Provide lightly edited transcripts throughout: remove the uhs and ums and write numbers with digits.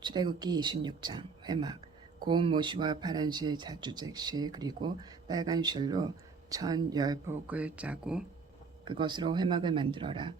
출애굽기 26장 회막 고운 모시와 파란 실 자주색 실 그리고 빨간 실로 1010폭을 짜고 그것으로 회막을 만들어라.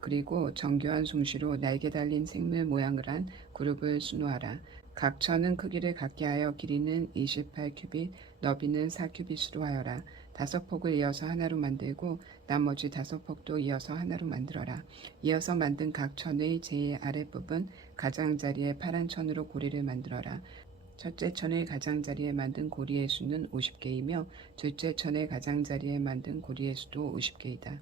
그리고 정교한 솜씨로 날개 달린 생물 모양을 한 그룹을 수놓아라. 각 천은 크기를 같게 하여 길이는 28규빗, 너비는 4규빗으로 하여라. 5폭을 이어서 하나로 만들고 나머지 5폭도 이어서 하나로 만들어라. 이어서 만든 각 천의 제일 아랫부분 가장자리에 파란 천으로 고리를 만들어라. 첫째 천의 가장자리에 만든 고리의 수는 50개이며 둘째 천의 가장자리에 만든 고리의 수도 50개이다.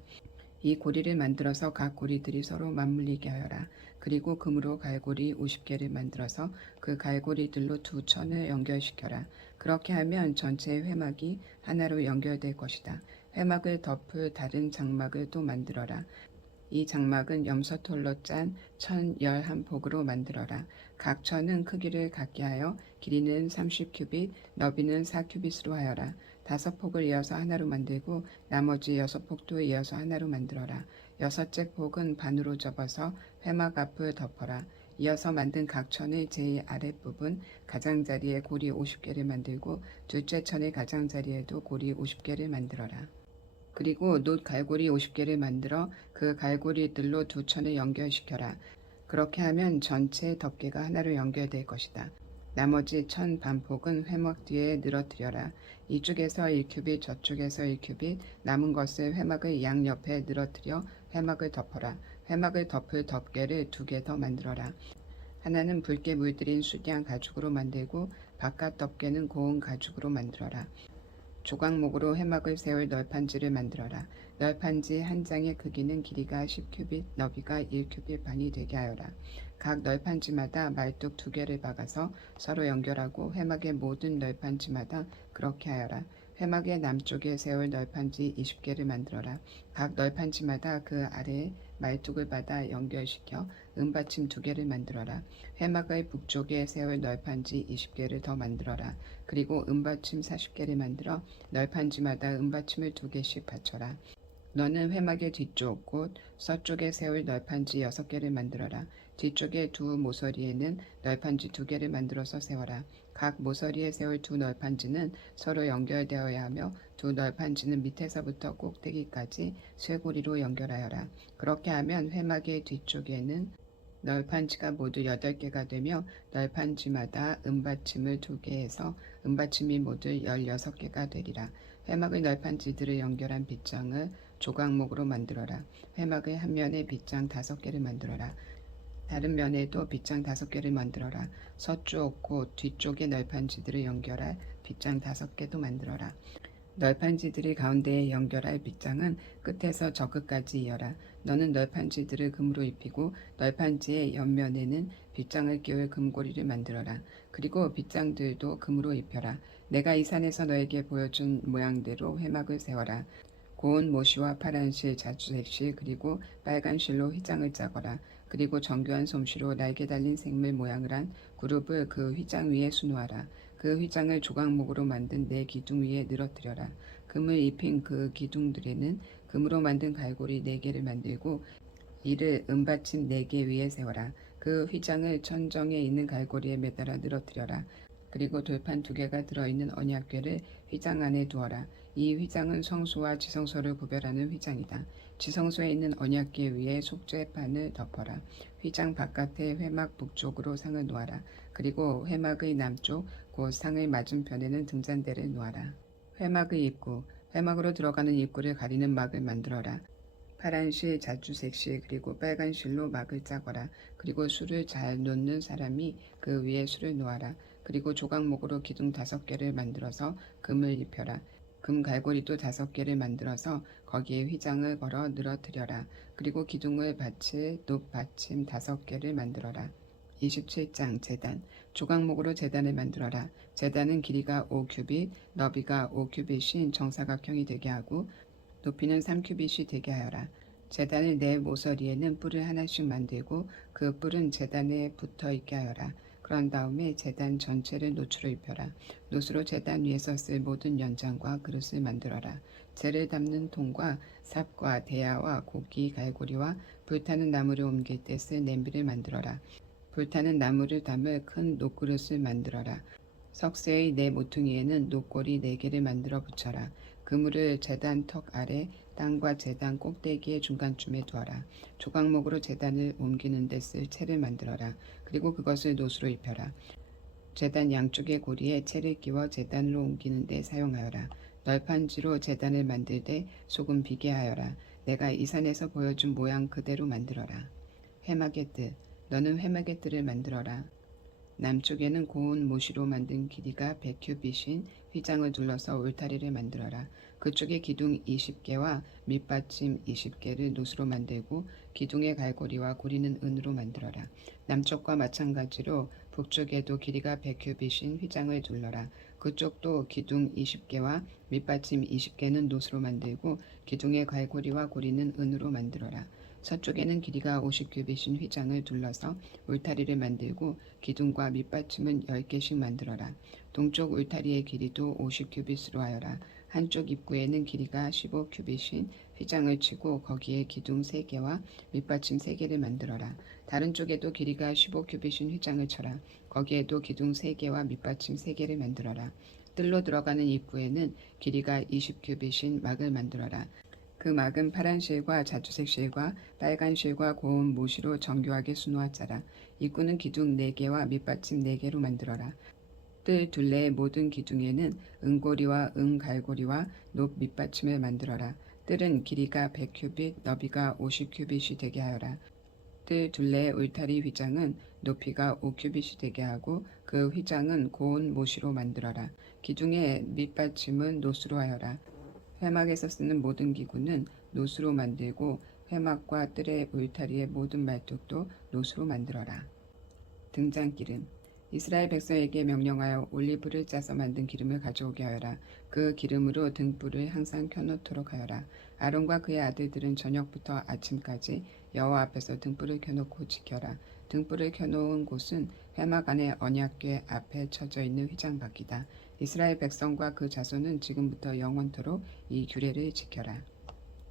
이 고리를 만들어서 각 고리들이 서로 맞물리게 하여라. 그리고 금으로 갈고리 50개를 만들어서 그 갈고리들로 두 천을 연결시켜라. 그렇게 하면 전체 회막이 하나로 연결될 것이다. 회막을 덮을 다른 장막을 또 만들어라. 이 장막은 염소털로 짠 1011폭으로 만들어라. 각 천은 크기를 같게 하여 길이는 30규빗, 너비는 4규빗으로 하여라. 5폭을 이어서 하나로 만들고 나머지 6폭도 이어서 하나로 만들어라. 6째 폭은 반으로 접어서 회막 앞을 덮어라. 이어서 만든 각 천의 제일 아랫부분 가장자리에 고리 50개를 만들고 둘째 천의 가장자리에도 고리 50개를 만들어라. 그리고 놋 갈고리 50개를 만들어 그 갈고리들로 두 천을 연결시켜라. 그렇게 하면 전체 덮개가 하나로 연결될 것이다. 나머지 천 반폭은 회막 뒤에 늘어뜨려라. 이쪽에서 1규빗 저쪽에서 1규빗 남은 것을 회막의 양옆에 늘어뜨려 회막을 덮어라. 회막을 덮을 덮개를 2개 더 만들어라. 하나는 붉게 물들인 수량 가죽으로 만들고 바깥 덮개는 고운 가죽으로 만들어라. 조각목으로 회막을 세울 널판지를 만들어라. 널판지 한 장의 크기는 길이가 10규빗, 너비가 1규빗 반이 되게 하여라. 각 널판지마다 말뚝 2개를 박아서 서로 연결하고 회막의 모든 널판지마다 그렇게 하여라. 회막의 남쪽에 세울 널판지 20개를 만들어라. 각 널판지마다 그 아래에 말뚝을 받아 연결시켜 은받침 2개를 만들어라. 회막의 북쪽에 세울 널판지 20개를 더 만들어라. 그리고 은받침 40개를 만들어 널판지마다 은받침을 2개씩 받쳐라. 너는 회막의 뒤쪽 곧 서쪽에 세울 널판지 6개를 만들어라. 뒤쪽의 두 모서리에는 널판지 2개를 만들어서 세워라. 각 모서리에 세울 두 널판지는 서로 연결되어야 하며 두 널판지는 밑에서부터 꼭대기까지 쇠고리로 연결하여라. 그렇게 하면 회막의 뒤쪽에는 널판지가 모두 8개가 되며 널판지마다 은받침을 2개 해서 은받침이 모두 16개가 되리라. 회막의 널판지들을 연결한 빗장을 조각목으로 만들어라. 회막의 한 면에 빗장 5개를 만들어라. 다른 면에도 빗장 5개를 만들어라. 서쪽 곧 뒤쪽의 널판지들을 연결할 빗장 5개도 만들어라. 널판지들이 가운데에 연결할 빗장은 끝에서 저 끝까지 이어라. 너는 널판지들을 금으로 입히고 널판지의 옆면에는 빗장을 끼울 금고리를 만들어라. 그리고 빗장들도 금으로 입혀라. 내가 이 산에서 너에게 보여준 모양대로 회막을 세워라. 고운 모시와 파란 실, 자주색 실, 그리고 빨간 실로 휘장을 짜거라. 그리고 정교한 솜씨로 날개 달린 생물 모양을 한 그룹을 그 휘장 위에 수놓아라. 그 휘장을 조각목으로 만든 4기둥 위에 늘어뜨려라. 금을 입힌 그 기둥들에는 금으로 만든 갈고리 4개를 만들고 이를 은받침 4개 위에 세워라. 그 휘장을 천정에 있는 갈고리에 매달아 늘어뜨려라. 그리고 돌판 2개가 들어있는 언약궤를 휘장 안에 두어라. 이 휘장은 성소와 지성소를 구별하는 휘장이다. 지성소에 있는 언약궤 위에 속죄판을 덮어라. 휘장 바깥에 회막 북쪽으로 상을 놓아라. 그리고 회막의 남쪽 곧 상의 맞은편에는 등잔대를 놓아라. 회막의 입구, 회막으로 들어가는 입구를 가리는 막을 만들어라. 파란 실, 자주색 실, 그리고 빨간 실로 막을 짜거라. 그리고 술을 잘 놓는 사람이 그 위에 술을 놓아라. 그리고 조각목으로 기둥 5개를 만들어서 금을 입혀라. 금 갈고리도 5개를 만들어서 거기에 휘장을 걸어 늘어뜨려라. 그리고 기둥을 받칠 높 받침 5개를 만들어라. 27장 제단 조각목으로 제단을 만들어라. 제단은 길이가 5규빗, 너비가 5규빗인 정사각형이 되게 하고 높이는 3규빗이 되게 하여라. 제단의 네 모서리에는 뿔을 하나씩 만들고 그 뿔은 제단에 붙어 있게 하여라. 그런 다음에 제단 전체를 놋으로 입혀라. 놋으로 제단 위에서 쓸 모든 연장과 그릇을 만들어라. 재를 담는 통과 삽과 대야와 고기 갈고리와 불타는 나무를 옮길 때 쓸 냄비를 만들어라. 불타는 나무를 담을 큰 녹그릇을 만들어라. 석쇠의 네 모퉁이에는 녹고리 4개를 만들어 붙여라. 그물을 제단 턱 아래 땅과 제단 꼭대기의 중간쯤에 두어라. 조각목으로 제단을 옮기는 데 쓸 채를 만들어라. 그리고 그것을 노수로 입혀라. 제단 양쪽의 고리에 채를 끼워 제단으로 옮기는 데 사용하여라. 널판지로 제단을 만들되 소금 비게 하여라. 내가 이 산에서 보여준 모양 그대로 만들어라. 회막의 뜰, 너는 회막의 뜰을 만들어라. 남쪽에는 고운 모시로 만든 길이가 100규빗인 휘장을 둘러서 울타리를 만들어라. 그쪽에 기둥 20개와 밑받침 20개를 노수로 만들고 기둥의 갈고리와 고리는 은으로 만들어라. 남쪽과 마찬가지로 북쪽에도 길이가 100규빗인 휘장을 둘러라. 그쪽도 기둥 20개와 밑받침 20개는 노수로 만들고 기둥의 갈고리와 고리는 은으로 만들어라. 서쪽에는 길이가 50규빗인 휘장을 둘러서 울타리를 만들고 기둥과 밑받침은 10개씩 만들어라. 동쪽 울타리의 길이도 50규빗으로 하여라. 한쪽 입구에는 길이가 15규빗인 휘장을 치고 거기에 기둥 3개와 밑받침 3개를 만들어라. 다른 쪽에도 길이가 15규빗인 휘장을 쳐라. 거기에도 기둥 3개와 밑받침 3개를 만들어라. 뜰로 들어가는 입구에는 길이가 20규빗인 막을 만들어라. 그 막은 파란 실과 자주색 실과 빨간 실과 고운 모시로 정교하게 수놓아 짜라. 입구는 기둥 4개와 밑받침 4개로 만들어라. 뜰 둘레의 모든 기둥에는 은고리와 은갈고리와 높 밑받침을 만들어라. 뜰은 길이가 100규빗, 너비가 50규빗이 되게 하여라. 뜰 둘레의 울타리 휘장은 높이가 5규빗이 되게 하고 그 휘장은 고운 모시로 만들어라. 기둥의 밑받침은 노수로 하여라. 회막에서 쓰는 모든 기구는 노수로 만들고 회막과 뜰의 울타리의 모든 말뚝도 노수로 만들어라. 등잔기름. 이스라엘 백성에게 명령하여 올리브를 짜서 만든 기름을 가져오게 하여라. 그 기름으로 등불을 항상 켜놓도록 하여라. 아론과 그의 아들들은 저녁부터 아침까지 여호와 앞에서 등불을 켜놓고 지켜라. 등불을 켜놓은 곳은 회막 안에 언약궤 앞에 쳐져 있는 휘장 밖이다. 이스라엘 백성과 그 자손은 지금부터 영원토록 이 규례를 지켜라.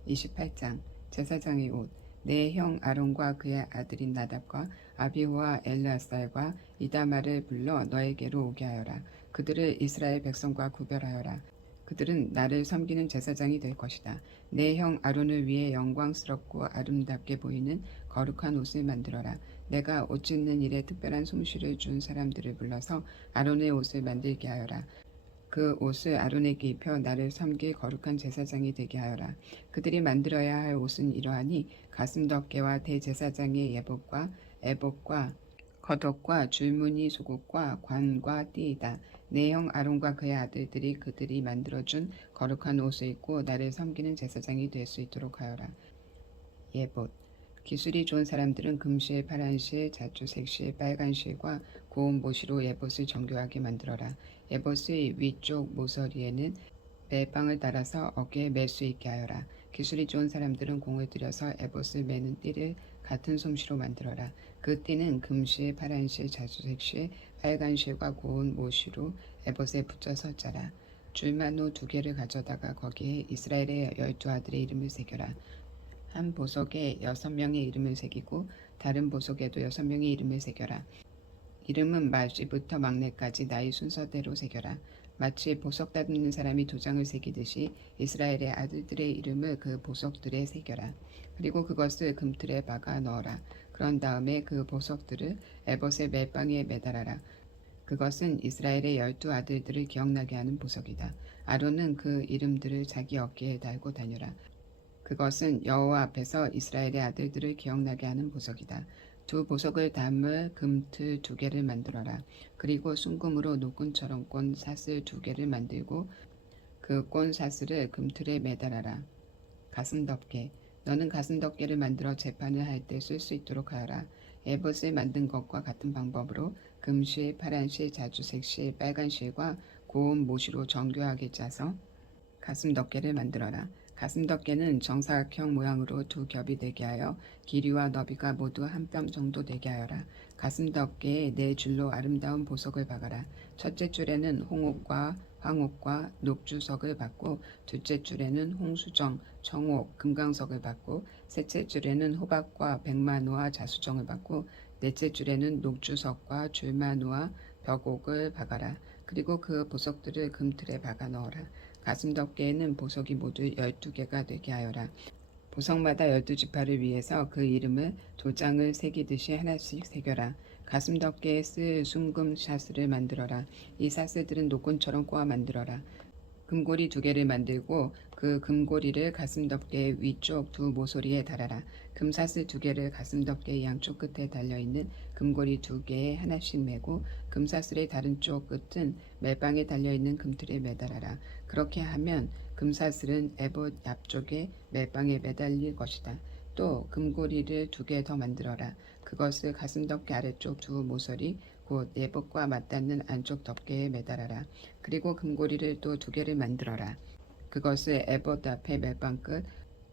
28장 제사장의 옷. 내 형 아론과 그의 아들인 나답과 아비후와 엘르아살과 이다말을 불러 너에게로 오게 하여라. 그들을 이스라엘 백성과 구별하여라. 그들은 나를 섬기는 제사장이 될 것이다. 내 형 아론을 위해 영광스럽고 아름답게 보이는 거룩한 옷을 만들어라. 내가 옷 짓는 일에 특별한 솜씨를 준 사람들을 불러서 아론의 옷을 만들게 하여라. 그 옷을 아론에게 입혀 나를 섬길 거룩한 제사장이 되게 하여라. 그들이 만들어야 할 옷은 이러하니 가슴덮개와 대제사장의 예복과 에복과 겉옷과 줄무늬 속옷과 관과 띠이다. 내 형 아론과 그의 아들들이 그들이 만들어준 거룩한 옷을 입고 나를 섬기는 제사장이 될 수 있도록 하여라. 예봇. 기술이 좋은 사람들은 금실, 파란실, 자주색실, 빨간실과 고운 모시로 예봇을 정교하게 만들어라. 예봇의 위쪽 모서리에는 멜빵을 달아서 어깨에 맬 수 있게 하여라. 기술이 좋은 사람들은 공을 들여서 예봇을 매는 띠를 같은 솜씨로 만들어라. 그 띠는 금실, 파란실, 자주색실, 빨간실과 고운 모시로 예봇에 붙여서 짜라. 줄만호 2개를 가져다가 거기에 이스라엘의 12아들의 이름을 새겨라. 한 보석에 6명의 이름을 새기고 다른 보석에도 6명의 이름을 새겨라. 이름은 마지부터 막내까지 나이 순서대로 새겨라. 마치 보석 다듬는 사람이 도장을 새기듯이 이스라엘의 아들들의 이름을 그 보석들에 새겨라. 그리고 그것을 금틀에 박아 넣어라. 그런 다음에 그 보석들을 에봇의 멜빵에 매달아라. 그것은 이스라엘의 12아들들을 기억나게 하는 보석이다. 아론은 그 이름들을 자기 어깨에 달고 다녀라. 그것은 여호와 앞에서 이스라엘의 아들들을 기억나게 하는 보석이다. 2 보석을 담을 금틀 2개를 만들어라. 그리고 순금으로 노끈처럼 꼰 사슬 2개를 만들고 그 꼰 사슬을 금틀에 매달아라. 가슴덮개. 너는 가슴덮개를 만들어 재판을 할 때 쓸 수 있도록 하여라. 에봇을 만든 것과 같은 방법으로 금실, 파란실, 자주색실, 빨간실과 고운 모시로 정교하게 짜서 가슴덮개를 만들어라. 가슴덮개는 정사각형 모양으로 2겹이 되게 하여 길이와 너비가 모두 한 뼘 정도 되게 하여라. 가슴덮개에 4줄로 아름다운 보석을 박아라. 첫째 줄에는 홍옥과 황옥과 녹주석을 받고 둘째 줄에는 홍수정, 청옥, 금강석을 받고 셋째 줄에는 호박과 백만호와 자수정을 받고 넷째 줄에는 녹주석과 줄마누와 벽옥을 박아라. 그리고 그 보석들을 금틀에 박아 넣어라. 가슴 덮개에는 보석이 모두 12개가 되게 하여라. 보석마다 12지파를 위해서 그 이름을 도장을 새기듯이 하나씩 새겨라. 가슴 덮개에 쓸 순금 샤스를 만들어라. 이 샤스들은 노끈처럼 꼬아 만들어라. 금고리 2개를 만들고 그 금고리를 가슴 덮개 위쪽 두 모서리에 달아라. 금사슬 2개를 가슴 덮개 양쪽 끝에 달려있는 금고리 2개에 하나씩 매고 금사슬의 다른 쪽 끝은 멜빵에 달려있는 금틀에 매달아라. 그렇게 하면 금사슬은 에봇 앞쪽에 멜빵에 매달릴 것이다. 또 금고리를 2개 더 만들어라. 그것을 가슴 덮개 아래쪽 두 모서리 곧 에봇과 맞닿는 안쪽 덮개에 매달아라. 그리고 금고리를 또 2개를 만들어라. 그것을 에봇 앞에 멜빵 끝,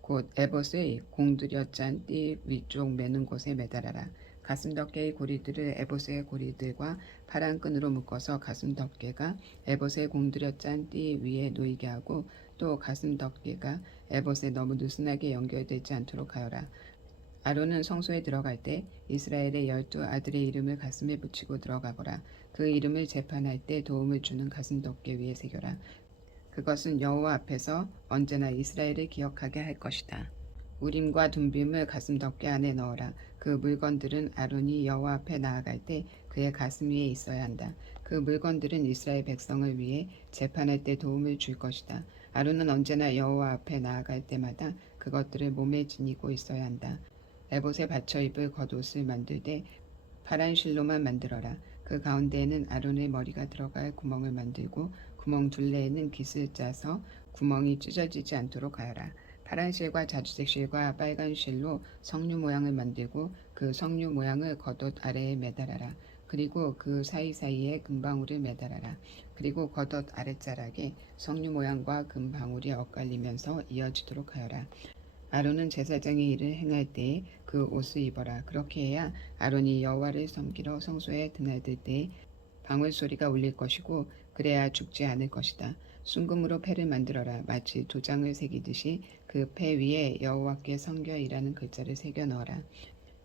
곧 에봇의 공들여 짠 띠 위쪽 매는 곳에 매달아라. 가슴 덮개의 고리들을 에봇의 고리들과 파란 끈으로 묶어서 가슴 덮개가 에봇의 공들여 짠 띠 위에 놓이게 하고 또 가슴 덮개가 에봇에 너무 느슨하게 연결되지 않도록 하여라. 아론은 성소에 들어갈 때 이스라엘의 12아들의 이름을 가슴에 붙이고 들어가거라. 그 이름을 재판할 때 도움을 주는 가슴 덮개 위에 새겨라. 그것은 여호와 앞에서 언제나 이스라엘을 기억하게 할 것이다. 우림과 둠빔을 가슴 덮개 안에 넣어라. 그 물건들은 아론이 여호와 앞에 나아갈 때 그의 가슴 위에 있어야 한다. 그 물건들은 이스라엘 백성을 위해 재판할 때 도움을 줄 것이다. 아론은 언제나 여호와 앞에 나아갈 때마다 그것들을 몸에 지니고 있어야 한다. 에봇에 받쳐 입을 겉옷을 만들 때 파란 실로만 만들어라. 그 가운데에는 아론의 머리가 들어갈 구멍을 만들고 구멍 둘레에는 깃을 짜서 구멍이 찢어지지 않도록 하여라. 파란 실과 자주색 실과 빨간 실로 석류 모양을 만들고 그 석류 모양을 겉옷 아래에 매달아라. 그리고 그 사이사이에 금방울을 매달아라. 그리고 겉옷 아랫자락에 석류 모양과 금방울이 엇갈리면서 이어지도록 하여라. 아론은 제사장의 일을 행할 때에 그 옷을 입어라. 그렇게 해야 아론이 여호와를 섬기러 성소에 드나들 때에 방울 소리가 울릴 것이고 그래야 죽지 않을 것이다. 순금으로 패를 만들어라. 마치 도장을 새기듯이 그 패 위에 여호와께 섬겨이라는 글자를 새겨 넣어라.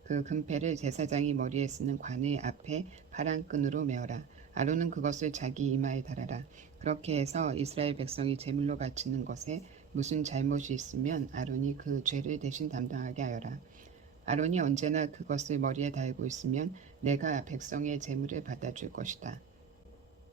그 금패를 제사장이 머리에 쓰는 관의 앞에 파란 끈으로 메어라. 아론은 그것을 자기 이마에 달아라. 그렇게 해서 이스라엘 백성이 제물로 바치는 것에 무슨 잘못이 있으면 아론이 그 죄를 대신 담당하게 하여라. 아론이 언제나 그것을 머리에 달고 있으면 내가 백성의 제물을 받아줄 것이다.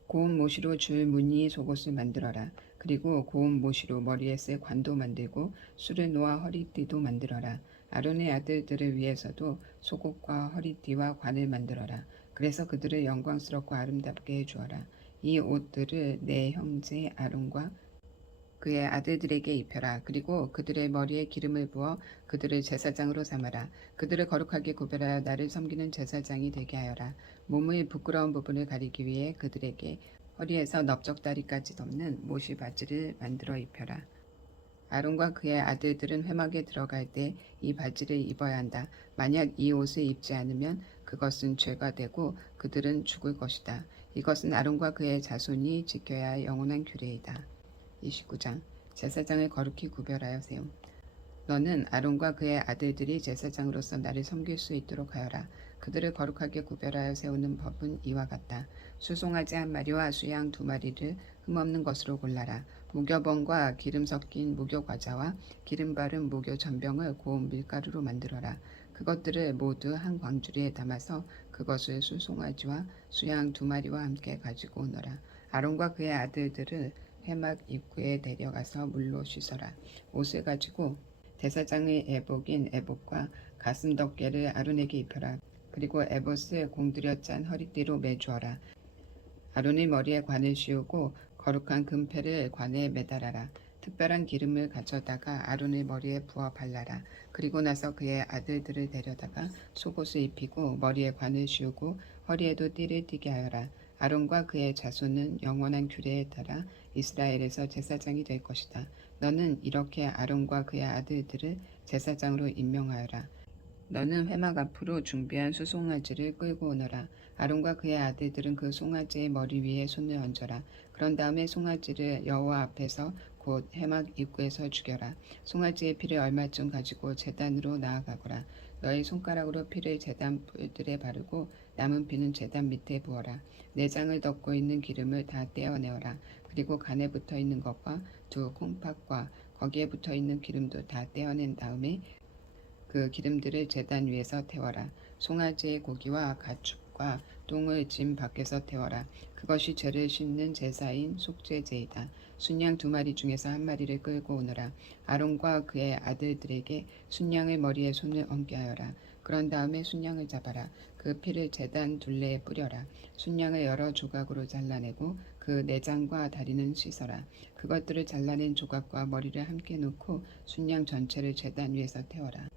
고운 모시로 줄 무늬 속옷을 만들어라. 그리고 고운 모시로 머리에 쓸 관도 만들고 술을 놓아 허리띠도 만들어라. 아론의 아들들을 위해서도 속옷과 허리띠와 관을 만들어라. 그래서 그들을 영광스럽고 아름답게 해주어라. 이 옷들을 내 형제 아론과 그의 아들들에게 입혀라. 그리고 그들의 머리에 기름을 부어 그들을 제사장으로 삼아라. 그들을 거룩하게 구별하여 나를 섬기는 제사장이 되게 하여라. 몸의 부끄러운 부분을 가리기 위해 그들에게 허리에서 넓적다리까지 덮는 모시 바지를 만들어 입혀라. 아론과 그의 아들들은 회막에 들어갈 때 이 바지를 입어야 한다. 만약 이 옷을 입지 않으면 그것은 죄가 되고 그들은 죽을 것이다. 이것은 아론과 그의 자손이 지켜야 할 영원한 규례이다. 29장 제사장을 거룩히 구별하여 세움. 너는 아론과 그의 아들들이 제사장으로서 나를 섬길 수 있도록 하여라. 그들을 거룩하게 구별하여 세우는 법은 이와 같다. 수송아지 1마리와 수양 2마리를 흠없는 것으로 골라라. 무교번과 기름 섞인 무교과자와 기름 바른 무교 전병을 고운 밀가루로 만들어라. 그것들을 모두 한 광주리에 담아서 그것을 수송아지와 수양 2마리와 함께 가지고 오너라. 아론과 그의 아들들을 회막 입구에 데려가서 물로 씻어라. 옷을 가지고 대사장의 에복인 에복과 가슴 덮개를 아론에게 입혀라. 그리고 에봇을 공들여 짠 허리띠로 매주어라. 아론의 머리에 관을 씌우고 거룩한 금패를 관에 매달아라. 특별한 기름을 가져다가 아론의 머리에 부어 발라라. 그리고 나서 그의 아들들을 데려다가 속옷을 입히고 머리에 관을 씌우고 허리에도 띠를 띠게 하여라. 아론과 그의 자손은 영원한 규례에 따라 이스라엘에서 제사장이 될 것이다. 너는 이렇게 아론과 그의 아들들을 제사장으로 임명하여라. 너는 회막 앞으로 준비한 수송아지를 끌고 오너라. 아론과 그의 아들들은 그 송아지의 머리 위에 손을 얹어라. 그런 다음에 송아지를 여호와 앞에서 곧 회막 입구에서 죽여라. 송아지의 피를 얼마쯤 가지고 제단으로 나아가거라. 너희 손가락으로 피를 제단 뿔들에 바르고 남은 피는 제단 밑에 부어라. 내장을 덮고 있는 기름을 다 떼어내어라. 그리고 간에 붙어 있는 것과 두 콩팥과 거기에 붙어 있는 기름도 다 떼어낸 다음에 그 기름들을 제단 위에서 태워라. 송아지의 고기와 가축과 똥을 짐 밖에서 태워라. 그것이 죄를 씻는 제사인 속죄제이다. 순양 2마리 중에서 1마리를 끌고 오너라. 아론과 그의 아들들에게 순양의 머리에 손을 얹게 하여라. 그런 다음에 순양을 잡아라. 그 피를 제단 둘레에 뿌려라. 순양을 여러 조각으로 잘라내고 그 내장과 다리는 씻어라. 그것들을 잘라낸 조각과 머리를 함께 넣고 순양 전체를 제단 위에서 태워라.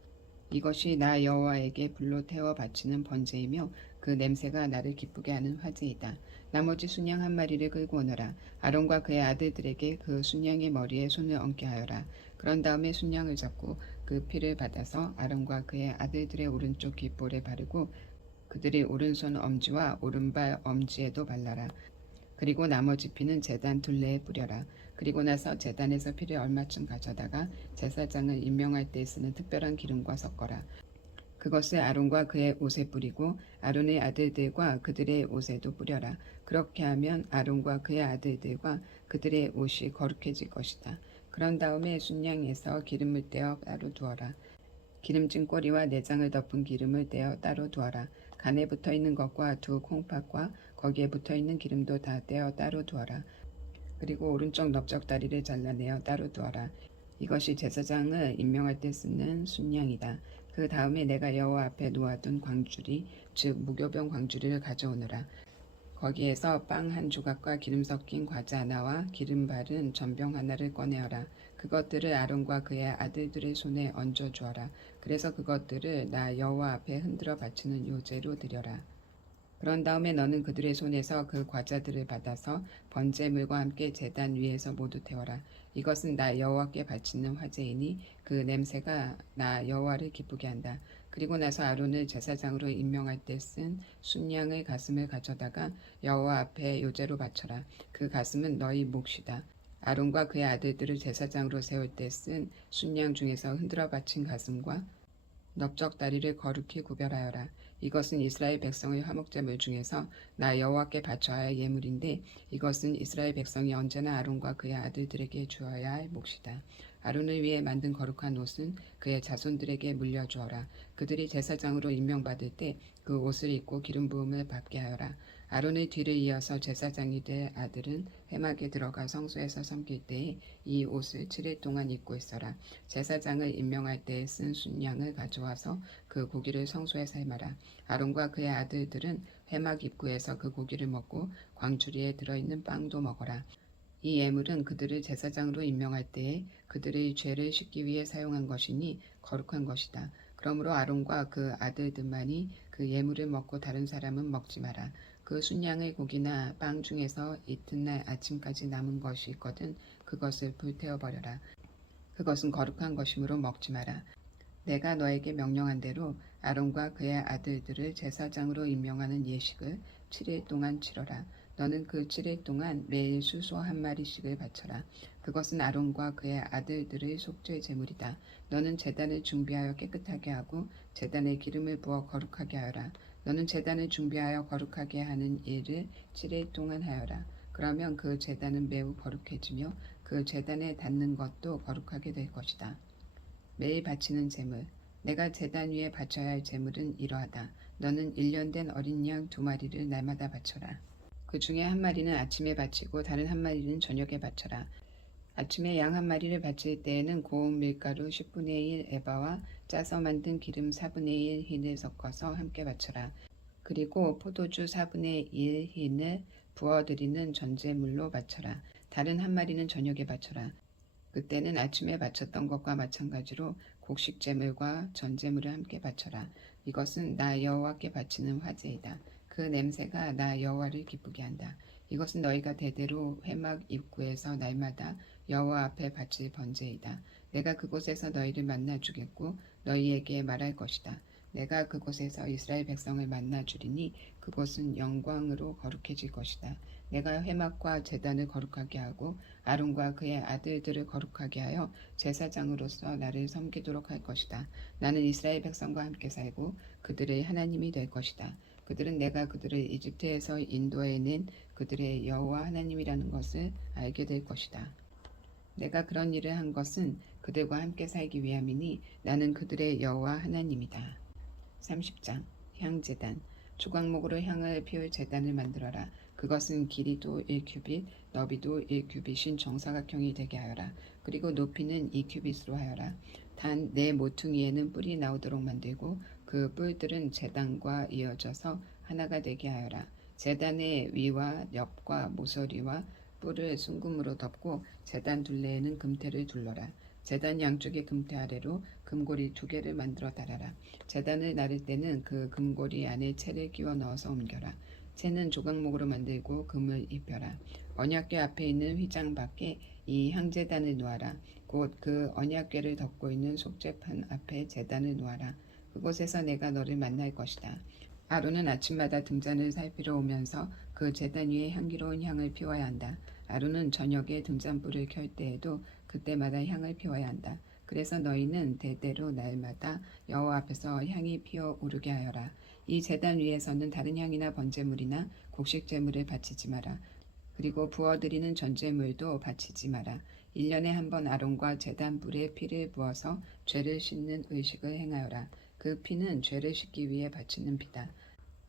이것이 나 여호와에게 불로 태워 바치는 번제이며 그 냄새가 나를 기쁘게 하는 화제이다. 나머지 순양 1마리를 끌고 오너라. 아론과 그의 아들들에게 그 순양의 머리에 손을 얹게 하여라. 그런 다음에 순양을 잡고 그 피를 받아서 아론과 그의 아들들의 오른쪽 귓볼에 바르고 그들의 오른손 엄지와 오른발 엄지에도 발라라. 그리고 나머지 피는 제단 둘레에 뿌려라. 그리고 나서 제단에서 피를 얼마쯤 가져다가 제사장을 임명할 때 쓰는 특별한 기름과 섞어라. 그것을 아론과 그의 옷에 뿌리고 아론의 아들들과 그들의 옷에도 뿌려라. 그렇게 하면 아론과 그의 아들들과 그들의 옷이 거룩해질 것이다. 그런 다음에 순양에서 기름을 떼어 따로 두어라. 기름진 꼬리와 내장을 덮은 기름을 떼어 따로 두어라. 간에 붙어 있는 것과 두 콩팥과 거기에 붙어 있는 기름도 다 떼어 따로 두어라. 그리고 오른쪽 넓적다리를 잘라내어 따로 두어라. 이것이 제사장을 임명할 때 쓰는 순양이다. 그 다음에 내가 여호와 앞에 놓아둔 광주리 즉 무교병 광주리를 가져오느라. 거기에서 빵 1조각과 기름 섞인 과자 하나와 기름 바른 전병 하나를 꺼내어라. 그것들을 아론과 그의 아들들의 손에 얹어 주어라. 그래서 그것들을 나 여호와 앞에 흔들어 바치는 요제로 드려라. 그런 다음에 너는 그들의 손에서 그 과자들을 받아서 번제물과 함께 제단 위에서 모두 태워라. 이것은 나 여호와께 바치는 화제이니 그 냄새가 나 여호와를 기쁘게 한다. 그리고 나서 아론을 제사장으로 임명할 때 쓴 순양의 가슴을 가져다가 여호와 앞에 요제로 바쳐라. 그 가슴은 너희 몫이다. 아론과 그의 아들들을 제사장으로 세울 때 쓴 순양 중에서 흔들어 바친 가슴과 넓적다리를 거룩히 구별하여라. 이것은 이스라엘 백성의 화목제물 중에서 나 여호와께 바쳐야 할 예물인데 이것은 이스라엘 백성이 언제나 아론과 그의 아들들에게 주어야 할 몫이다. 아론을 위해 만든 거룩한 옷은 그의 자손들에게 물려주어라. 그들이 제사장으로 임명받을 때 그 옷을 입고 기름 부음을 받게 하여라. 아론의 뒤를 이어서 제사장이 될 아들은 회막에 들어가 성소에서 섬길 때에 이 옷을 7일 동안 입고 있어라. 제사장을 임명할 때에 쓴 순양을 가져와서 그 고기를 성소에 삶아라. 아론과 그의 아들들은 회막 입구에서 그 고기를 먹고 광주리에 들어있는 빵도 먹어라. 이 예물은 그들을 제사장으로 임명할 때에 그들의 죄를 씻기 위해 사용한 것이니 거룩한 것이다. 그러므로 아론과 그 아들들만이 그 예물을 먹고 다른 사람은 먹지 마라. 그 순양의 고기나 빵 중에서 이튿날 아침까지 남은 것이 있거든 그것을 불태워 버려라. 그것은 거룩한 것이므로 먹지 마라. 내가 너에게 명령한 대로 아론과 그의 아들들을 제사장으로 임명하는 예식을 7일 동안 치러라. 너는 그 7일 동안 매일 수소 1마리씩을 바쳐라. 그것은 아론과 그의 아들들의 속죄 제물이다. 너는 제단을 준비하여 깨끗하게 하고 제단에 기름을 부어 거룩하게 하여라. 너는 제단을 준비하여 거룩하게 하는 일을 7일 동안 하여라. 그러면 그 제단은 매우 거룩해지며 그 제단에 닿는 것도 거룩하게 될 것이다. 매일 바치는 제물. 내가 제단 위에 바쳐야 할 제물은 이러하다. 너는 1년 된 어린 양 2마리를 날마다 바쳐라. 그 중에 1마리는 아침에 바치고 다른 1마리는 저녁에 바쳐라. 아침에 양 1마리를 바칠 때에는 고운 밀가루 10분의 1 에바와 짜서 만든 기름 4분의 1 흰을 섞어서 함께 바쳐라. 그리고 포도주 4분의 1 흰을 부어드리는 전제물로 바쳐라. 다른 1마리는 저녁에 바쳐라. 그때는 아침에 바쳤던 것과 마찬가지로 곡식제물과 전제물을 함께 바쳐라. 이것은 나 여호와께 바치는 화제이다. 그 냄새가 나 여호와를 기쁘게 한다. 이것은 너희가 대대로 회막 입구에서 날마다 여호와 앞에 바칠 번제이다. 내가 그곳에서 너희를 만나 주겠고 너희에게 말할 것이다. 내가 그곳에서 이스라엘 백성을 만나 주리니 그곳은 영광으로 거룩해질 것이다. 내가 회막과 제단을 거룩하게 하고 아론과 그의 아들들을 거룩하게 하여 제사장으로서 나를 섬기도록 할 것이다. 나는 이스라엘 백성과 함께 살고 그들의 하나님이 될 것이다. 그들은 내가 그들을 이집트에서 인도해낸 그들의 여호와 하나님이라는 것을 알게 될 것이다. 내가 그런 일을 한 것은 그들과 함께 살기 위함이니 나는 그들의 여호와 하나님이다. 30장 향제단 조각목으로 향을 피울 제단을 만들어라. 그것은 길이도 1규빗, 너비도 1규빗인 정사각형이 되게 하여라. 그리고 높이는 2규빗으로 하여라. 단 네 모퉁이에는 뿔이 나오도록 만들고 그 뿔들은 제단과 이어져서 하나가 되게 하여라. 제단의 위와 옆과 모서리와 뿔을 순금으로 덮고 제단 둘레에는 금테를 둘러라. 제단 양쪽의 금테 아래로 금고리 2개를 만들어 달아라. 제단을 나를 때는 그 금고리 안에 채를 끼워 넣어서 옮겨라. 채는 조각목으로 만들고 금을 입혀라. 언약궤 앞에 있는 휘장 밖에 이 향제단을 놓아라. 곧 그 언약궤를 덮고 있는 속죄판 앞에 제단을 놓아라. 그곳에서 내가 너를 만날 것이다. 아론은 아침마다 등잔을 살피러 오면서 그 제단 위에 향기로운 향을 피워야 한다. 아론은 저녁에 등잔불을 켤 때에도 그때마다 향을 피워야 한다. 그래서 너희는 대대로 날마다 여호와 앞에서 향이 피어 오르게 하여라. 이 제단 위에서는 다른 향이나 번제물이나 곡식 제물을 바치지 마라. 그리고 부어드리는 전제물도 바치지 마라. 1년에 한 번 아론과 제단 불에 피를 부어서 죄를 씻는 의식을 행하여라. 그 피는 죄를 씻기 위해 바치는 피다.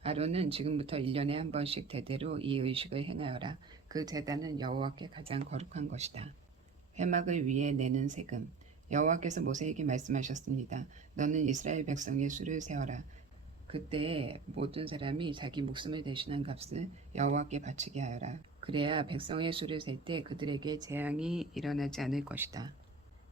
아론은 지금부터 1년에 한 번씩 대대로 이 의식을 행하여라. 그 제단은 여호와께 가장 거룩한 것이다. 회막을 위해 내는 세금. 여호와께서 모세에게 말씀하셨습니다. 너는 이스라엘 백성의 수를 세어라. 그때에 모든 사람이 자기 목숨을 대신한 값을 여호와께 바치게 하여라. 그래야 백성의 수를 셀 때 그들에게 재앙이 일어나지 않을 것이다.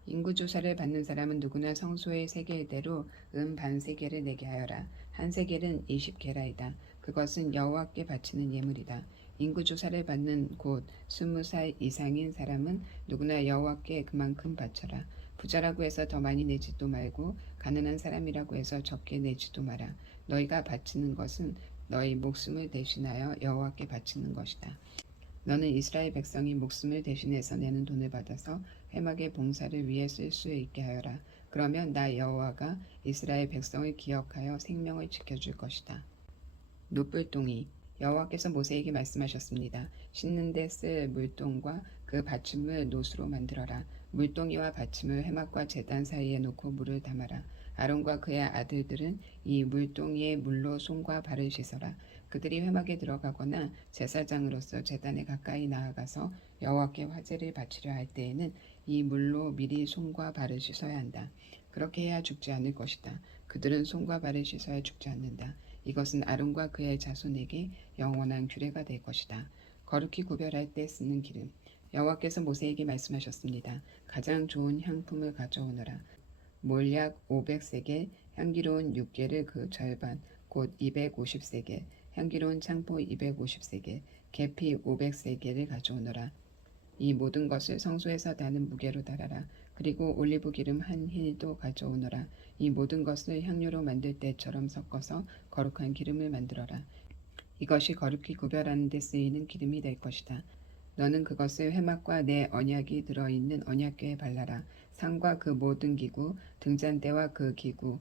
인구조사를 받는 사람은 누구나 성소의 세겔대로 반세겔을 내게 하여라. 한 세겔은 20게라이다. 그것은 여호와께 바치는 예물이다. 인구조사를 받는 곧 20살 이상인 사람은 누구나 여호와께 그만큼 바쳐라. 부자라고 해서 더 많이 내지도 말고 가난한 사람이라고 해서 적게 내지도 마라. 너희가 바치는 것은 너희 목숨을 대신하여 여호와께 바치는 것이다. 너는 이스라엘 백성이 목숨을 대신해서 내는 돈을 받아서 회막의 봉사를 위해 쓸 수 있게 하여라. 그러면 나 여호와가 이스라엘 백성을 기억하여 생명을 지켜줄 것이다. 놋불똥이 여호와께서 모세에게 말씀하셨습니다. 씻는 데 쓸 물동과 그 받침을 놋으로 만들어라. 물동이와 받침을 회막과 제단 사이에 놓고 물을 담아라. 아론과 그의 아들들은 이 물동이의 물로 손과 발을 씻어라. 그들이 회막에 들어가거나 제사장으로서 제단에 가까이 나아가서 여호와께 화제를 바치려 할 때에는 이 물로 미리 손과 발을 씻어야 한다. 그렇게 해야 죽지 않을 것이다. 그들은 손과 발을 씻어야 죽지 않는다. 이것은 아론과 그의 자손에게 영원한 규례가 될 것이다. 거룩히 구별할 때 쓰는 기름. 여호와께서 모세에게 말씀하셨습니다. 가장 좋은 향품을 가져오너라. 몰약 500세겔, 향기로운 6개를 그 절반, 곧 250세겔, 향기로운 창포 250세겔, 계피 500세겔을 가져오너라. 이 모든 것을 성소에서 나는 무게로 달아라. 그리고 올리브 기름 한 힐도 가져오너라. 이 모든 것을 향료로 만들 때처럼 섞어서 거룩한 기름을 만들어라. 이것이 거룩히 구별하는 데 쓰이는 기름이 될 것이다. 너는 그것을 회막과 내 언약이 들어있는 언약궤에 발라라. 상과 그 모든 기구, 등잔대와 그 기구,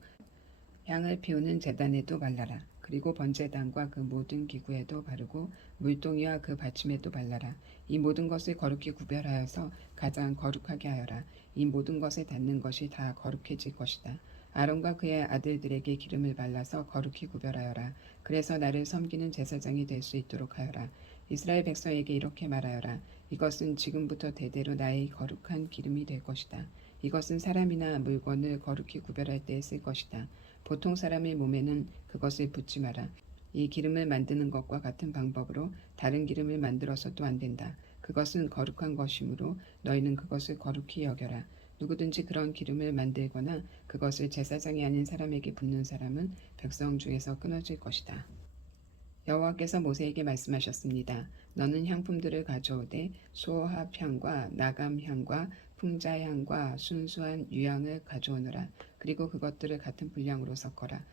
향을 피우는 제단에도 발라라. 그리고 번제단과 그 모든 기구에도 바르고 물동이와 그 받침에도 발라라. 이 모든 것을 거룩히 구별하여서 가장 거룩하게 하여라. 이 모든 것에 닿는 것이 다 거룩해질 것이다. 아론과 그의 아들들에게 기름을 발라서 거룩히 구별하여라. 그래서 나를 섬기는 제사장이 될 수 있도록 하여라. 이스라엘 백성에게 이렇게 말하여라. 이것은 지금부터 대대로 나의 거룩한 기름이 될 것이다. 이것은 사람이나 물건을 거룩히 구별할 때에 쓸 것이다. 보통 사람의 몸에는 그것을 붓지 마라. 이 기름을 만드는 것과 같은 방법으로 다른 기름을 만들어서도 안 된다. 그것은 거룩한 것이므로 너희는 그것을 거룩히 여겨라. 누구든지 그런 기름을 만들거나 그것을 제사장이 아닌 사람에게 붓는 사람은 백성 중에서 끊어질 것이다. 여호와께서 모세에게 말씀하셨습니다. 너는 향품들을 가져오되 소합향과 나감향과 풍자향과 순수한 유향을 가져오너라. 그리고 그것들을 같은 분량으로 섞어라.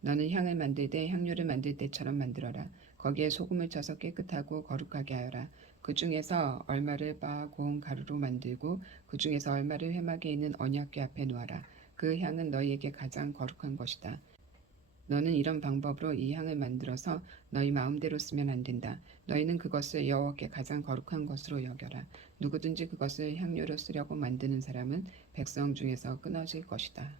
너는 향을 만들 때 향료를 만들 때처럼 만들어라. 거기에 소금을 쳐서 깨끗하고 거룩하게 하여라. 그 중에서 얼마를 빻아 고운 가루로 만들고 그 중에서 얼마를 회막에 있는 언약궤 앞에 놓아라. 그 향은 너희에게 가장 거룩한 것이다. 너는 이런 방법으로 이 향을 만들어서 너희 마음대로 쓰면 안 된다. 너희는 그것을 여호와께 가장 거룩한 것으로 여겨라. 누구든지 그것을 향료로 쓰려고 만드는 사람은 백성 중에서 끊어질 것이다.